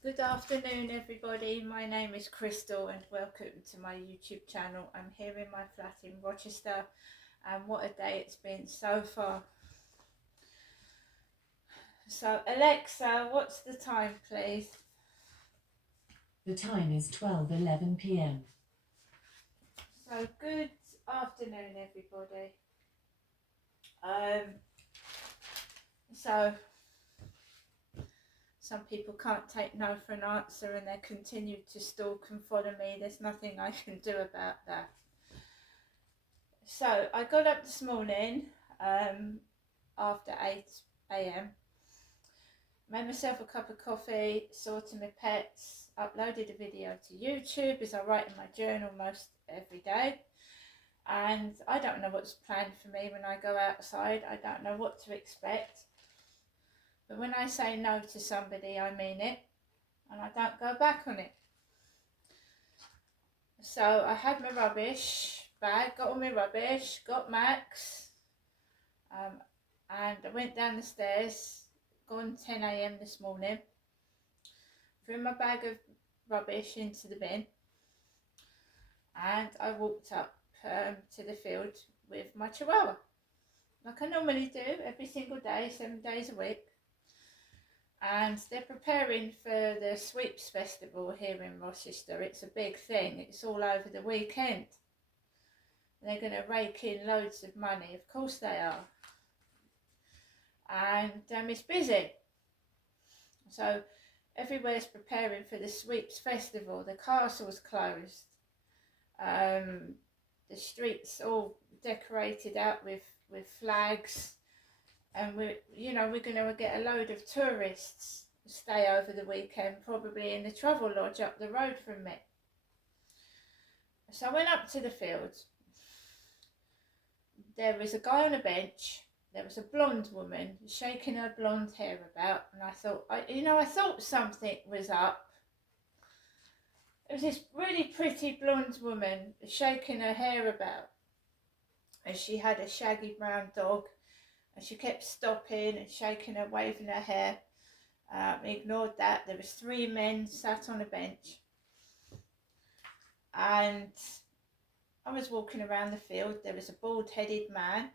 Good afternoon, everybody. My name is Crystal and welcome to my YouTube channel. I'm here in my flat in Rochester, and what a day it's been so far. So, Alexa, what's the time, please? The time is 12:11 p.m. So, good afternoon, everybody. So, some people can't take no for an answer and they continue to stalk and follow me. There's nothing I can do about that. So, I got up this morning after 8 a.m. made myself a cup of coffee, saw to my pets, uploaded a video to YouTube as I write in my journal most every day. And I don't know what's planned for me when I go outside. I don't know what to expect. But when I say no to somebody, I mean it. And I don't go back on it. So I had my rubbish bag, got all my rubbish, got Max, and I went down the stairs, gone 10 a.m. this morning, threw my bag of rubbish into the bin, and I walked up to the field with my chihuahua, like I normally do every single day, 7 days a week. And they're preparing for the Sweeps Festival here in Rochester. It's a big thing, it's all over the weekend. They're going to rake in loads of money, of course they are. And it's busy. So everywhere's preparing for the Sweeps Festival. The castle's closed. The streets all decorated out with flags, and we're going to get a load of tourists to stay over the weekend, probably in the Travel Lodge up the road from me. So I went up to the field. There was a guy on a bench. There was a blonde woman shaking her blonde hair about, and I thought, I thought something was up. It was this really pretty blonde woman shaking her hair about, and she had a shaggy brown dog, and she kept stopping and shaking her, waving her hair. Ignored that. There was 3 men sat on a bench, and I was walking around the field. There was a bald-headed man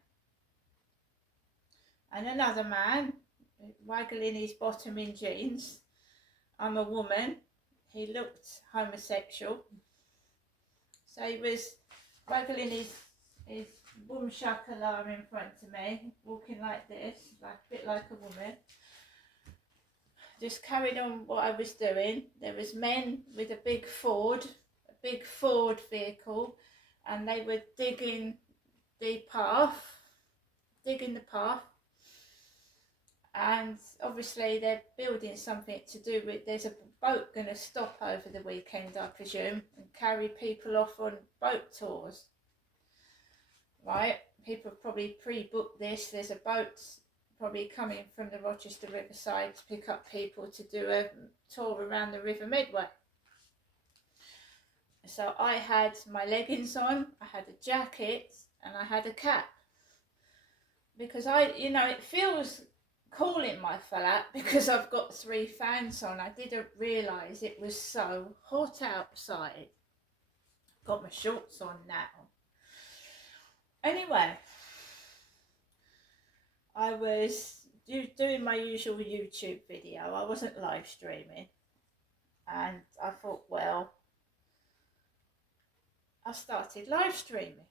and another man waggling his bottom in jeans. I'm a woman. He looked homosexual. So he was waggling his boom shakala in front of me, walking like this, like a bit like a woman. Just carried on what I was doing. There was men with a big Ford vehicle, and they were digging the path. And obviously they're building something to do with, there's a boat going to stop over the weekend, I presume, and carry people off on boat tours. Right? People have probably pre-booked this. There's a boat probably coming from the Rochester Riverside to pick up people to do a tour around the River Medway. So I had my leggings on, I had a jacket, and I had a cap. Because it feels cool in my flat because I've got 3 fans on. I didn't realise it was so hot outside. Got my shorts on now. Anyway, I was doing my usual YouTube video. I wasn't live streaming, and I thought, well, I started live streaming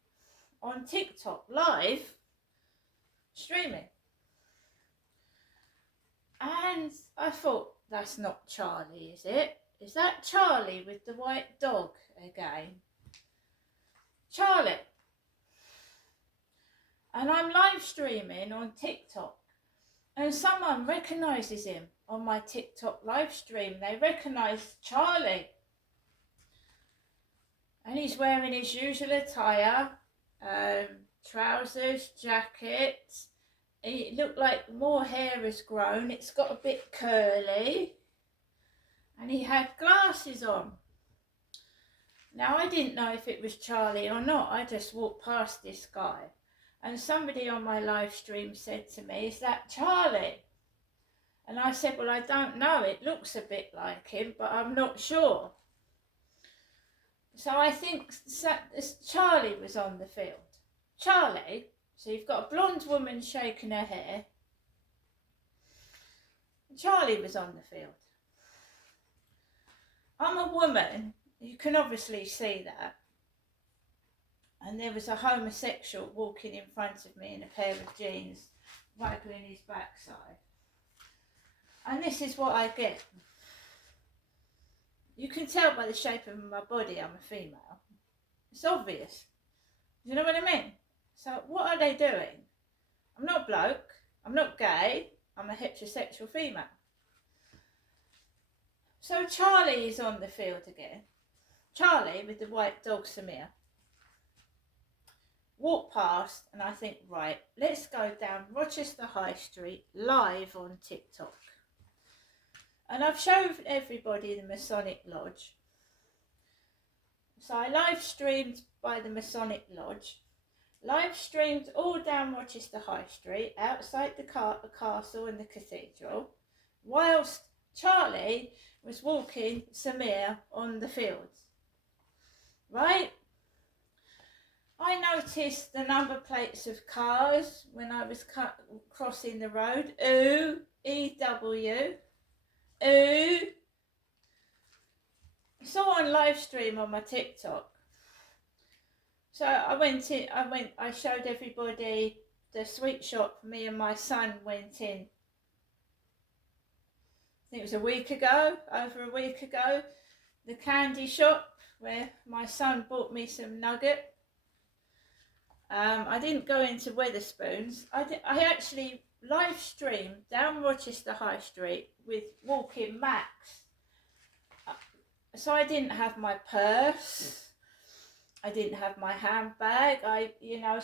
on TikTok, live streaming. And I thought, that's not Charlie, is it? Is that Charlie with the white dog again? Charlie. And I'm live streaming on TikTok, and someone recognises him on my TikTok live stream. They recognise Charlie. And he's wearing his usual attire, trousers, jacket. It looked like more hair has grown. It's got a bit curly. And he had glasses on. Now, I didn't know if it was Charlie or not. I just walked past this guy. And somebody on my live stream said to me, is that Charlie? And I said, well, I don't know. It looks a bit like him, but I'm not sure. So I think Charlie was on the field. Charlie, so you've got a blonde woman shaking her hair. Charlie was on the field. I'm a woman, you can obviously see that. And there was a homosexual walking in front of me in a pair of jeans, waggling his backside. And this is what I get. You can tell by the shape of my body I'm a female. It's obvious. You know what I mean? So what are they doing? I'm not a bloke. I'm not gay. I'm a heterosexual female. So Charlie is on the field again. Charlie with the white dog Samir. Walk past and I think, right, let's go down Rochester High Street live on TikTok. And I've showed everybody the Masonic Lodge. So I live streamed by the Masonic Lodge, live streamed all down Rochester High Street, outside the castle and the cathedral, whilst Charlie was walking Samir on the fields. Right? I noticed the number plates of cars when I was crossing the road. Ooh, EW. Ooh. Saw on live stream on my TikTok. So I showed everybody the sweet shop me and my son went in. I think it was over a week ago. The candy shop where my son bought me some nugget. I didn't go into Wetherspoons. I actually live streamed down Rochester High Street with walking Max. So I didn't have my purse. I didn't have my handbag.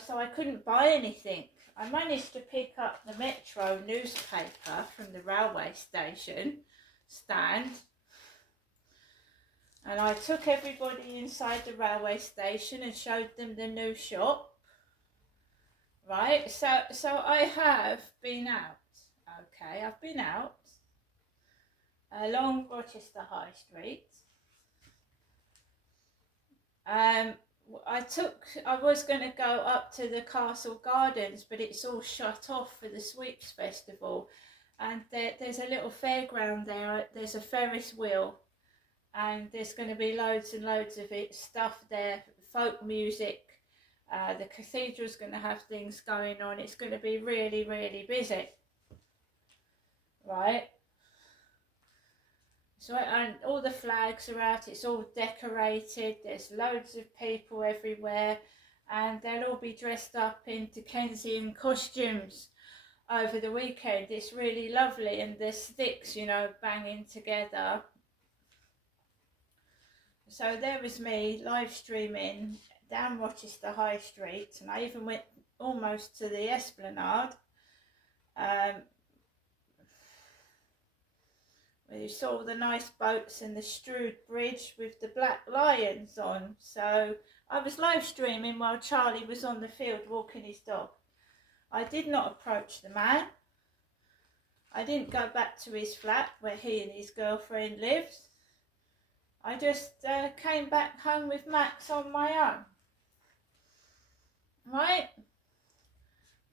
So I couldn't buy anything. I managed to pick up the Metro newspaper from the railway station stand. And I took everybody inside the railway station and showed them the new shop. Right, so I have been out, okay, I've been out along Rochester High Street. I was going to go up to the Castle Gardens, but it's all shut off for the Sweeps Festival. And there's a little fairground there, there's a Ferris wheel, and there's going to be loads and loads of stuff there, folk music. The cathedral's going to have things going on. It's going to be really, really busy. Right? So, and all the flags are out. It's all decorated. There's loads of people everywhere. And they'll all be dressed up in Dickensian costumes over the weekend. It's really lovely. And there's sticks, banging together. So there was me live streaming down Rochester High Street, and I even went almost to the Esplanade, where you saw the nice boats and the Strood Bridge with the black lions on. So I was live streaming while Charlie was on the field walking his dog. I did not approach the man. I didn't go back to his flat where he and his girlfriend lives. I just came back home with Max on my own. Right?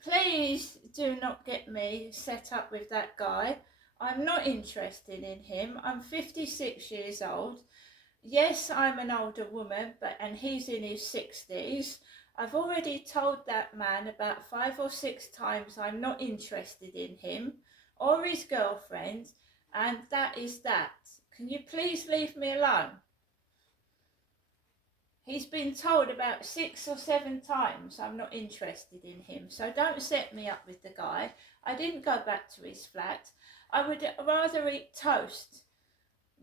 Please do not get me set up with that guy. I'm not interested in him. I'm 56 years old. Yes, I'm an older woman, and he's in his 60s. I've already told that man about 5 or 6 times I'm not interested in him or his girlfriend, and that is that. Can you please leave me alone? He's been told about 6 or 7 times I'm not interested in him, so don't set me up with the guy. I didn't go back to his flat. I would rather eat toast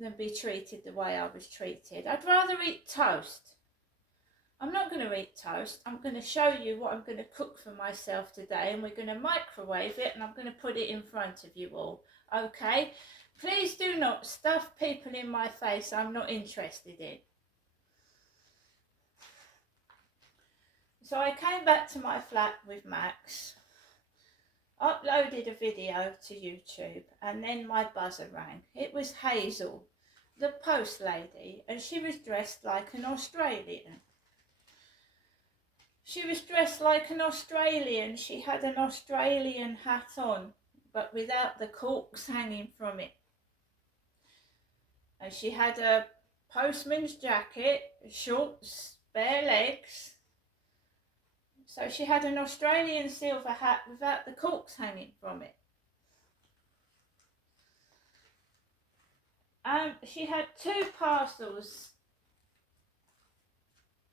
than be treated the way I was treated. I'd rather eat toast. I'm not going to eat toast. I'm going to show you what I'm going to cook for myself today, and we're going to microwave it, and I'm going to put it in front of you all, okay? Please do not stuff people in my face I'm not interested in. So I came back to my flat with Max. uploaded a video to YouTube, and then my buzzer rang. It was Hazel, the post lady, and she was dressed like an Australian. She was dressed like an Australian. She had an Australian hat on, but without the corks hanging from it. And she had a postman's jacket, shorts, bare legs. So she had an Australian silver hat without the corks hanging from it. She had 2 parcels.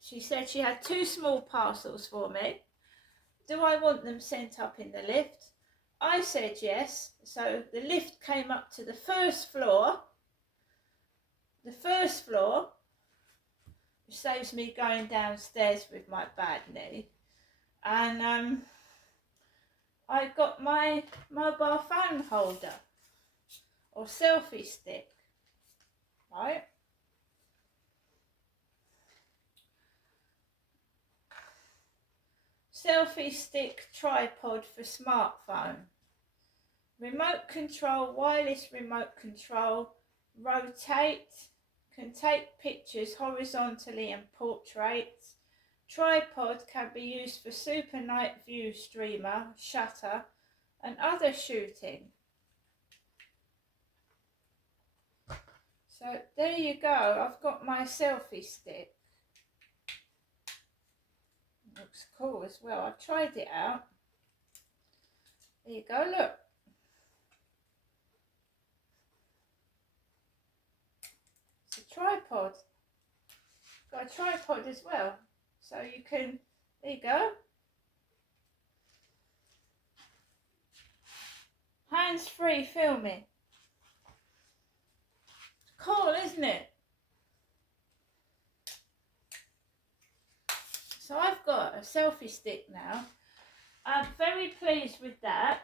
She said she had 2 small parcels for me. Do I want them sent up in the lift? I said yes. So the lift came up to the first floor. The first floor, which saves me going downstairs with my bad knee. And I got my mobile phone holder or selfie stick, right? Selfie stick tripod for smartphone. Remote control, wireless remote control, rotate, can take pictures horizontally and portrait. Tripod can be used for super night view streamer, shutter, and other shooting. So there you go, I've got my selfie stick. Looks cool as well. I've tried it out. There you go, look. It's a tripod. Got a tripod as well. So you can, there you go. Hands-free filming. Cool, isn't it? So I've got a selfie stick now. I'm very pleased with that.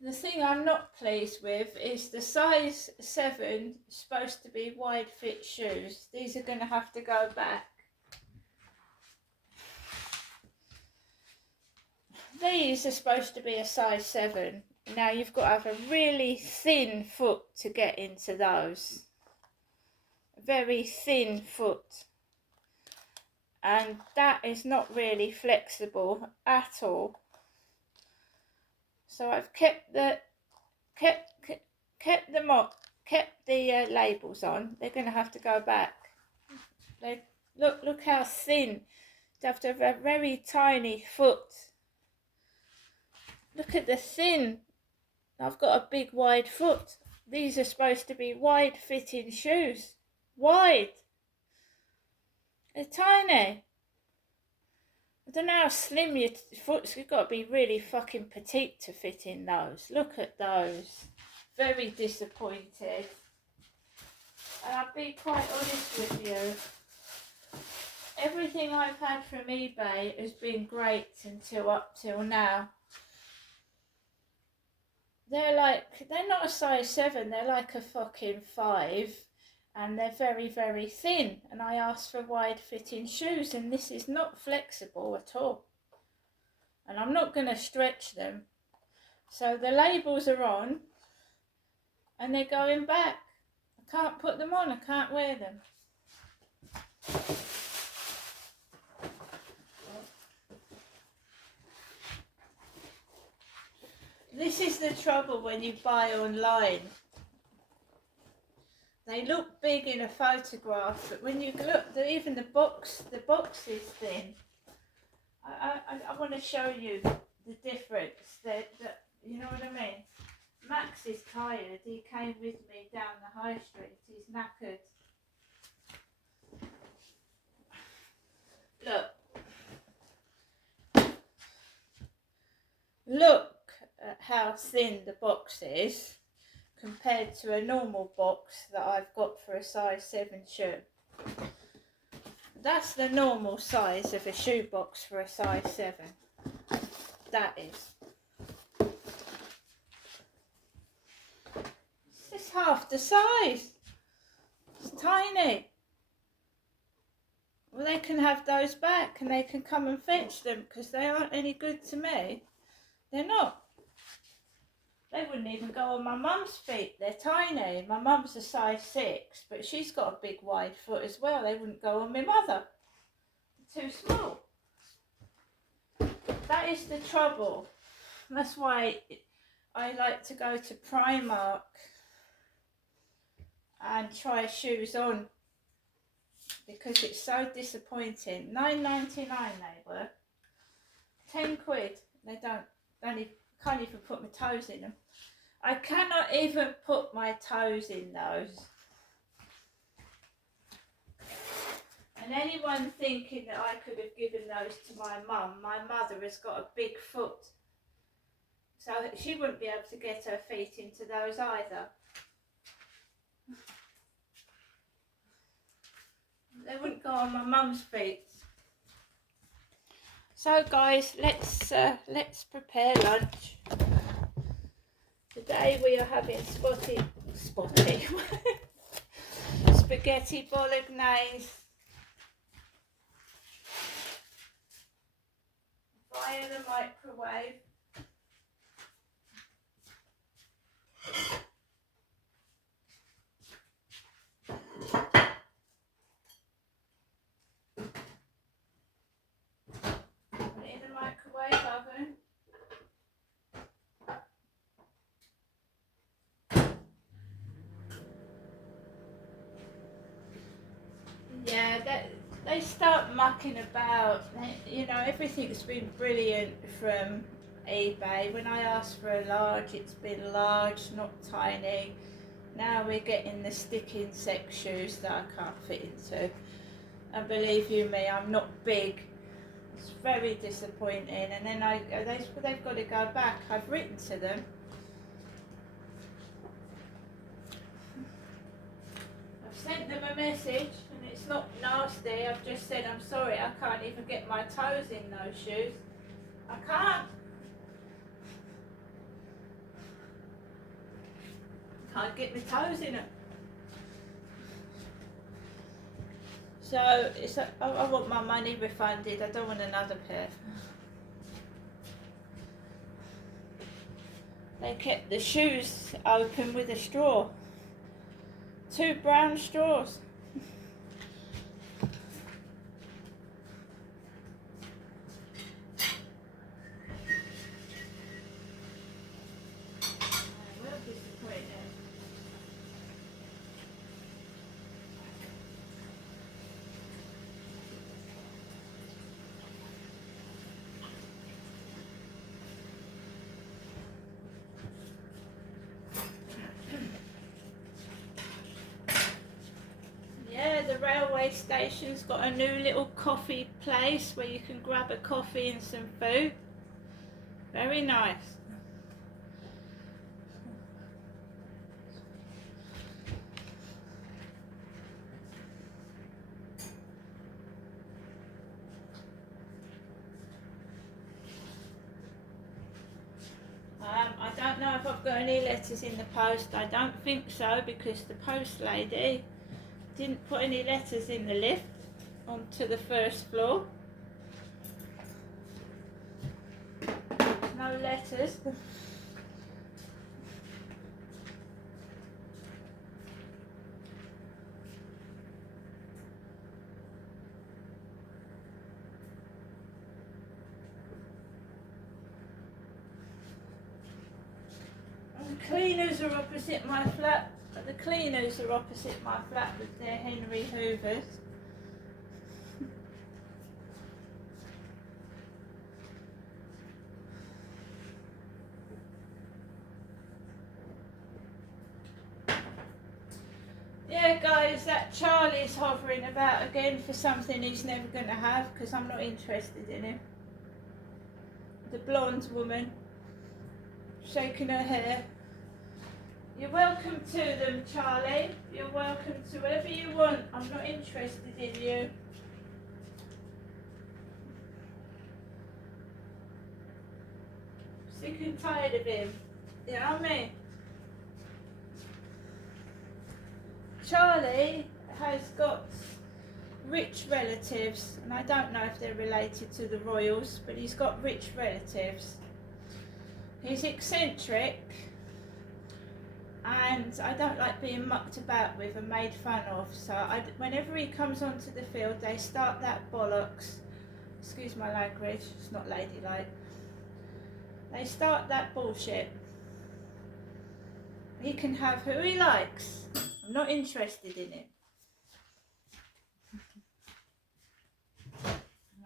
The thing I'm not pleased with is the size 7 supposed to be wide fit shoes. These are going to have to go back. These are supposed to be a size 7. Now you've got to have a really thin foot to get into those. A very thin foot. And that is not really flexible at all. So I've kept the labels on. They're going to have to go back. Look how thin. You have to have a very tiny foot. Look at the thin. I've got a big wide foot. These are supposed to be wide fitting shoes. Wide. They're tiny. I don't know how slim your foot's. You've got to be really fucking petite to fit in those. Look at those. Very disappointed. And I'll be quite honest with you. Everything I've had from eBay has been great up till now. They're not a size 7. They're like a fucking 5. And they're very, very thin. And I asked for wide fitting shoes, and this is not flexible at all. And I'm not going to stretch them. So the labels are on, and they're going back. I can't put them on, I can't wear them. This is the trouble when you buy online. They look big in a photograph, but when you look, even the box is thin. I want to show you the difference. You know what I mean? Max is tired. He came with me down the high street. He's knackered. Look at how thin the box is compared to a normal box that I've got for a size 7 shoe. That's the normal size of a shoe box for a size 7. That is. It's just half the size. It's tiny. Well, they can have those back and they can come and fetch them because they aren't any good to me. They're not. They wouldn't even go on my mum's feet. They're tiny. My mum's a size 6, but she's got a big wide foot as well. They wouldn't go on my mother. They're too small. That is the trouble. That's why I like to go to Primark and try shoes on, because it's so disappointing. £9.99 they were. 10 quid. They can't even put my toes in them. I cannot even put my toes in those. And anyone thinking that I could have given those to my mum, my mother has got a big foot, so she wouldn't be able to get her feet into those either. They wouldn't go on my mum's feet. So guys, let's prepare lunch. Today we are having spaghetti bolognese via the microwave. Put it in the microwave oven. Yeah, they start mucking about. You know, everything's been brilliant from eBay. When I asked for a large, it's been large, not tiny. Now we're getting the stick insect shoes that I can't fit into. And believe you me, I'm not big. It's very disappointing. And then they've got to go back. I've written to them. I've sent them a message. It's not nasty. I've just said I'm sorry, I can't even get my toes in those shoes. I can't get my toes in it. So I want my money refunded. I don't want another pair. They kept the shoes open with a straw. 2 brown straws. The railway station's got a new little coffee place where you can grab a coffee and some food. Very nice. I don't know if I've got any letters in the post. I don't think so, because the post lady didn't put any letters in the lift onto the first floor. No letters. The cleaners are opposite my flat. The cleaners are opposite my flat with their Henry Hoovers. Yeah guys, that Charlie's hovering about again for something he's never going to have, because I'm not interested in him. The blonde woman shaking her hair. You're welcome to them, Charlie. You're welcome to whatever you want. I'm not interested in you. Sick and tired of him. You know what I mean? Charlie has got rich relatives, and I don't know if they're related to the royals, but he's got rich relatives. He's eccentric, and I don't like being mucked about with and made fun of, so whenever he comes onto the field they start that bollocks, excuse my language, it's not ladylike, they start that bullshit. He can have who he likes, I'm not interested in him.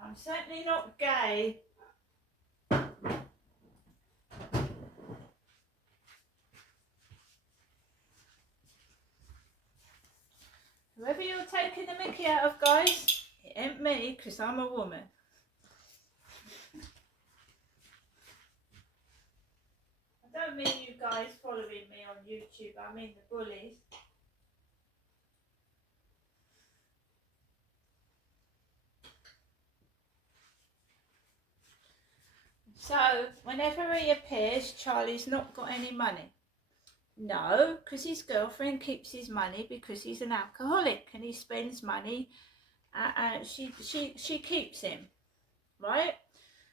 I'm certainly not gay. Whoever you're taking the mickey out of, guys, it ain't me, because I'm a woman. I don't mean you guys following me on YouTube, I mean the bullies. So, whenever he appears, Charlie's not got any money. No, because his girlfriend keeps his money because he's an alcoholic and he spends money and she keeps him, right?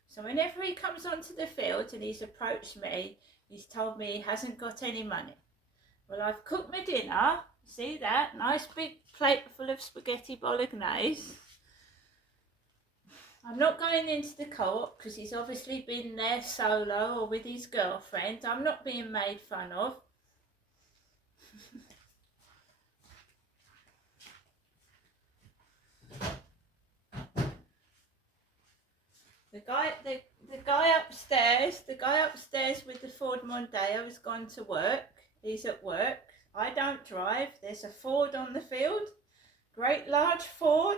So whenever he comes onto the field and he's approached me, he's told me he hasn't got any money. Well, I've cooked my dinner, see that? Nice big plate full of spaghetti bolognese. I'm not going into the co-op because he's obviously been there solo or with his girlfriend. I'm not being made fun of. The guy upstairs with the Ford Mondeo has gone to work. He's at work. I don't drive. There's a Ford on the field. Great large Ford.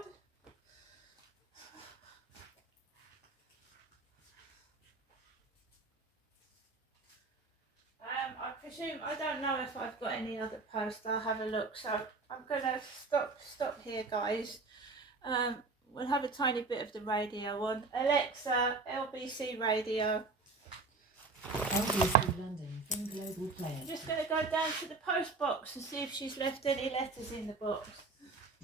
I presume, I don't know if I've got any other posts. I'll have a look. So I'm going to stop here, guys. We'll have a tiny bit of the radio on. Alexa, LBC radio. LBC London from Global Player. I'm just going to go down to the post box and see if she's left any letters in the box.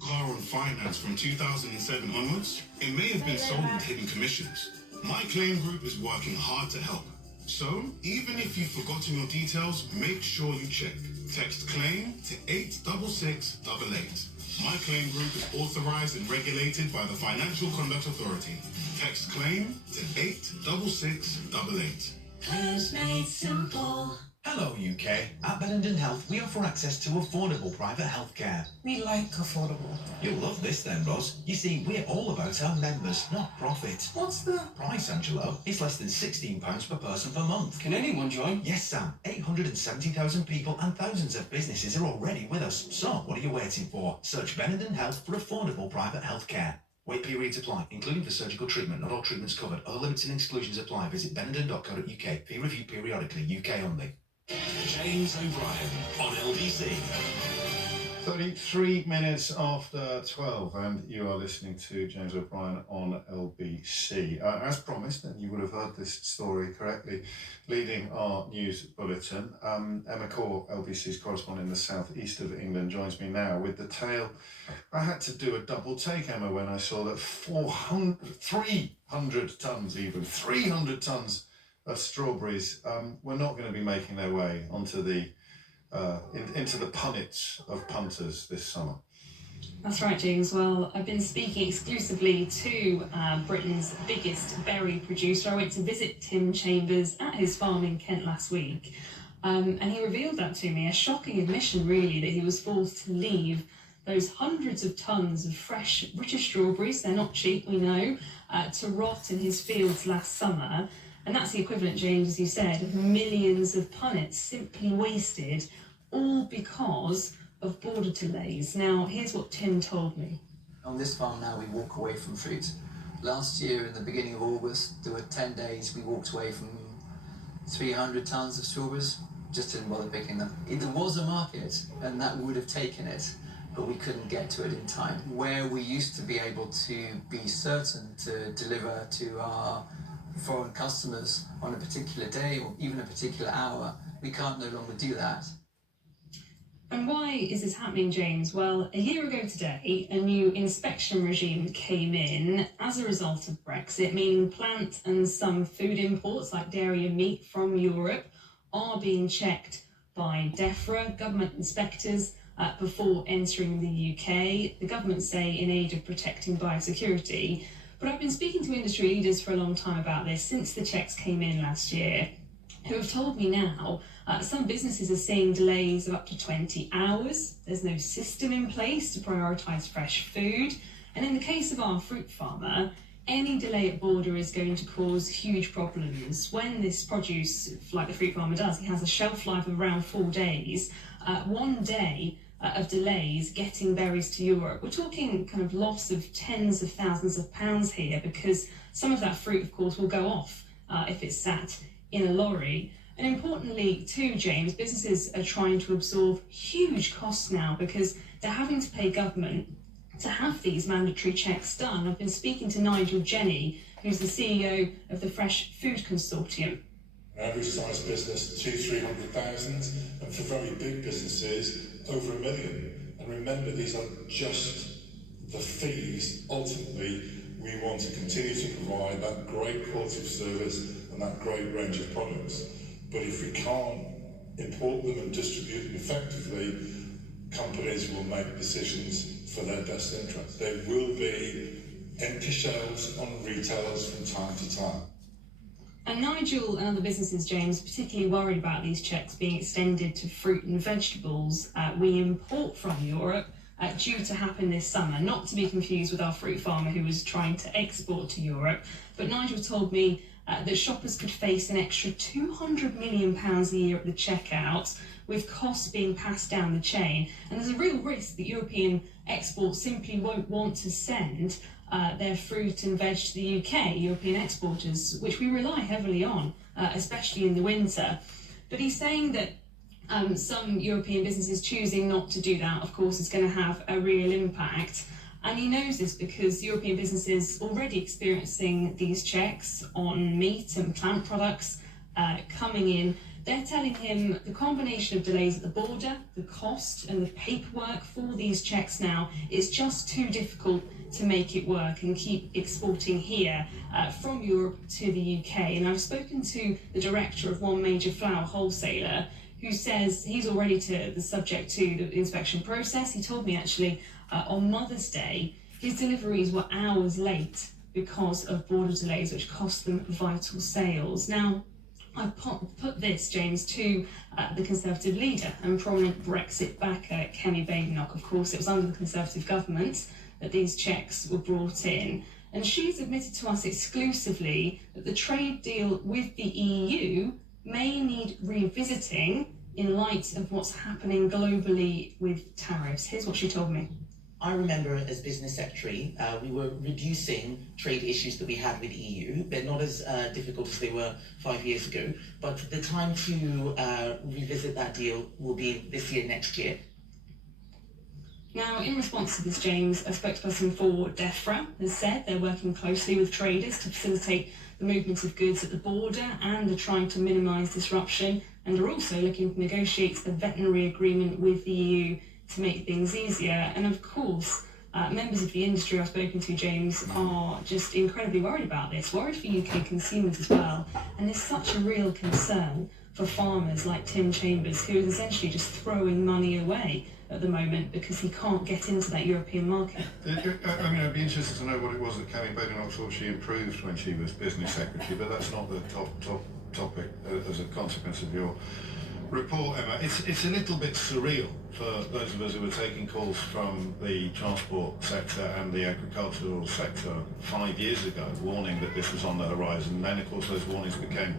Car on finance from 2007 onwards, it may have been sold with hidden commissions. My Claim Group is working hard to help. So, even if you've forgotten your details, make sure you check. Text CLAIM to 86688. My Claim Group is authorized and regulated by the Financial Conduct Authority. Text CLAIM to 86688. Claims made simple. Hello UK. At Benenden Health, we offer access to affordable private healthcare. We like affordable. You'll love this then, Roz. You see, we're all about our members, not profit. What's the Price, Angelo, is less than £16 per person per month. Can anyone join? Yes, Sam. 870,000 people and thousands of businesses are already with us. So, what are you waiting for? Search Benenden Health for affordable private healthcare. Wait periods apply, including for surgical treatment. Not all treatments covered. Other limits and exclusions apply. Visit benenden.co.uk. Fee reviewed periodically. UK only. James O'Brien on LBC. 33 minutes after 12, and you are listening to James O'Brien on LBC. As promised, and you would have heard this story correctly, leading our news bulletin, Emma Core, LBC's correspondent in the southeast of England, joins me now with the tale. I had to do a double take, Emma, when I saw that 300 tons of strawberries were not going to be making their way onto the into the punnets of punters this summer. That's right, James. Well, I've been speaking exclusively to Britain's biggest berry producer. I went to visit Tim Chambers at his farm in Kent last week, and he revealed that to me. A shocking admission, really, that he was forced to leave those hundreds of tons of fresh British strawberries, they're not cheap, we know, to rot in his fields last summer. And that's the equivalent, James, as you said, of millions of punnets simply wasted, all because of border delays. Now, here's what Tim told me. On this farm now, we walk away from fruit. Last year, in the beginning of August, there were 10 days we walked away from 300 tons of strawberries. Just didn't bother picking them. There was a market, and that would have taken it, but we couldn't get to it in time. Where we used to be able to be certain to deliver to our foreign customers on a particular day or even a particular hour, we can't no longer do that. And why is this happening, James? Well, a year ago today, a new inspection regime came in as a result of Brexit, meaning plant and some food imports like dairy and meat from Europe are being checked by DEFRA, government inspectors, before entering the UK. The government say in aid of protecting biosecurity. But I've been speaking to industry leaders for a long time about this since the checks came in last year, who have told me now some businesses are seeing delays of up to 20 hours. There's no system in place to prioritise fresh food. And in the case of our fruit farmer, any delay at border is going to cause huge problems. When this produce, like the fruit farmer does, it has a shelf life of around 4 days. 1 day of delays getting berries to Europe. We're talking kind of loss of tens of thousands of pounds here, because some of that fruit, of course, will go off if it's sat in a lorry. And importantly too, James, businesses are trying to absorb huge costs now because they're having to pay government to have these mandatory checks done. I've been speaking to Nigel Jenny, who's the CEO of the Fresh Food Consortium. An average size business, 200,000-300,000, and for very big businesses, over $1 million. And remember, these are just the fees. Ultimately, we want to continue to provide that great quality of service and that great range of products. But if we can't import them and distribute them effectively, companies will make decisions for their best interest. There will be empty shelves on retailers from time to time. And Nigel and other businesses, James, particularly worried about these checks being extended to fruit and vegetables we import from Europe, due to happen this summer, not to be confused with our fruit farmer who was trying to export to Europe. But Nigel told me that shoppers could face an extra £200 million a year at the checkout, with costs being passed down the chain. And there's a real risk that European exports simply won't want to send their fruit and veg to the UK, European exporters, which we rely heavily on, especially in the winter. But he's saying that some European businesses choosing not to do that, of course, is going to have a real impact. And he knows this because European businesses already experiencing these checks on meat and plant products coming in. They're telling him the combination of delays at the border, the cost and the paperwork for these checks now is just too difficult to make it work and keep exporting here from Europe to the UK. And I've spoken to the director of one major flour wholesaler who says he's already subject to the inspection process. He told me actually on Mother's Day, his deliveries were hours late because of border delays, which cost them vital sales. Now, I've put this, James, to the Conservative leader and prominent Brexit backer, Kemi Badenoch. Of course, it was under the Conservative government that these checks were brought in. And she's admitted to us exclusively that the trade deal with the EU may need revisiting in light of what's happening globally with tariffs. Here's what she told me. I remember as business secretary, we were reducing trade issues that we had with EU. They're not as difficult as they were 5 years ago, but the time to revisit that deal will be this year, next year. Now, in response to this, James, a spokesperson for DEFRA has said they're working closely with traders to facilitate the movement of goods at the border and are trying to minimise disruption, and are also looking to negotiate a veterinary agreement with the EU to make things easier. And of course, members of the industry I've spoken to, James, are just incredibly worried about this, worried for UK consumers as well. And there's such a real concern for farmers like Tim Chambers, who is essentially just throwing money away at the moment because he can't get into that European market. I mean, I'd be interested to know what it was that Kemi Badenoch thought she improved when she was business secretary, but that's not the top topic as a consequence of your report, Emma. It's a little bit surreal for those of us who were taking calls from the transport sector and the agricultural sector 5 years ago, warning that this was on the horizon. And then, of course, those warnings became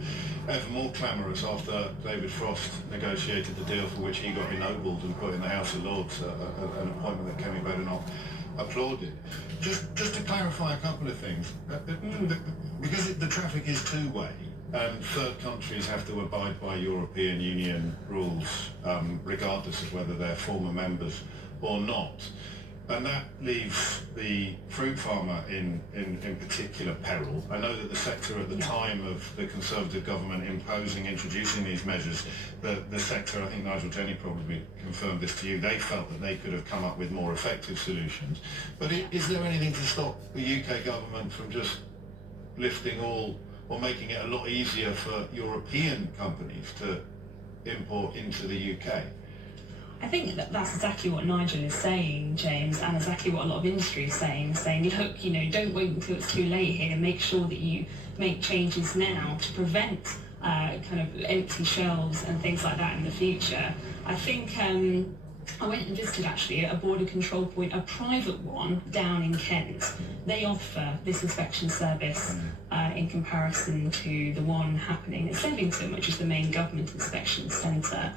ever more clamorous after David Frost negotiated the deal for which he got ennobled and put in the House of Lords, an appointment that Kemi Badenoch applauded. Just to clarify a couple of things, because the traffic is two-way, and third countries have to abide by European Union rules, regardless of whether they're former members or not. And that leaves the fruit farmer in particular peril. I know that the sector at the time of the Conservative government introducing these measures, the sector, I think Nigel Jenny probably confirmed this to you, they felt that they could have come up with more effective solutions. But is there anything to stop the UK government from just lifting all, or making it a lot easier for European companies to import into the UK? I think that's exactly what Nigel is saying, James, and exactly what a lot of industry is saying, look, don't wait until it's too late here, make sure that you make changes now to prevent kind of empty shelves and things like that in the future. I think I went and visited actually a border control point, a private one down in Kent. They offer this inspection service in comparison to the one happening at Sevington, which is the main government inspection centre.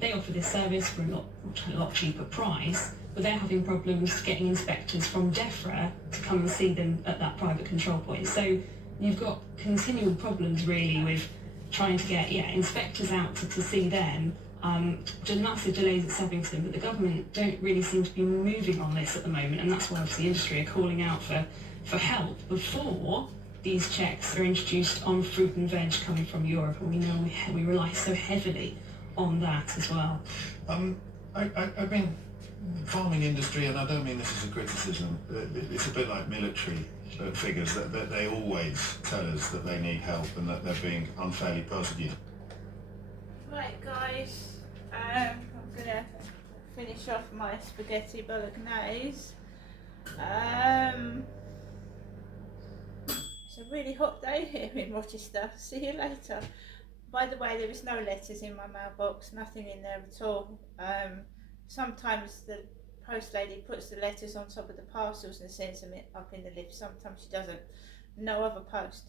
They offer this service for a lot cheaper price, but they're having problems getting inspectors from DEFRA to come and see them at that private control point. So you've got continual problems really with trying to get inspectors out to see them. Just massive delays at Sevington, but the government don't really seem to be moving on this at the moment, and that's why obviously industry are calling out for help before these checks are introduced on fruit and veg coming from Europe, and we know we rely so heavily on that as well. I mean, farming industry, and I don't mean this as a criticism, it's a bit like military figures, that they always tell us that they need help and that they're being unfairly persecuted. Right guys, I'm gonna finish off my spaghetti bolognese. It's a really hot day here in Rochester. See you later. By the way, there is no letters in my mailbox, nothing in there at all. Sometimes the post lady puts the letters on top of the parcels and sends them up in the lift. Sometimes she doesn't. No other post.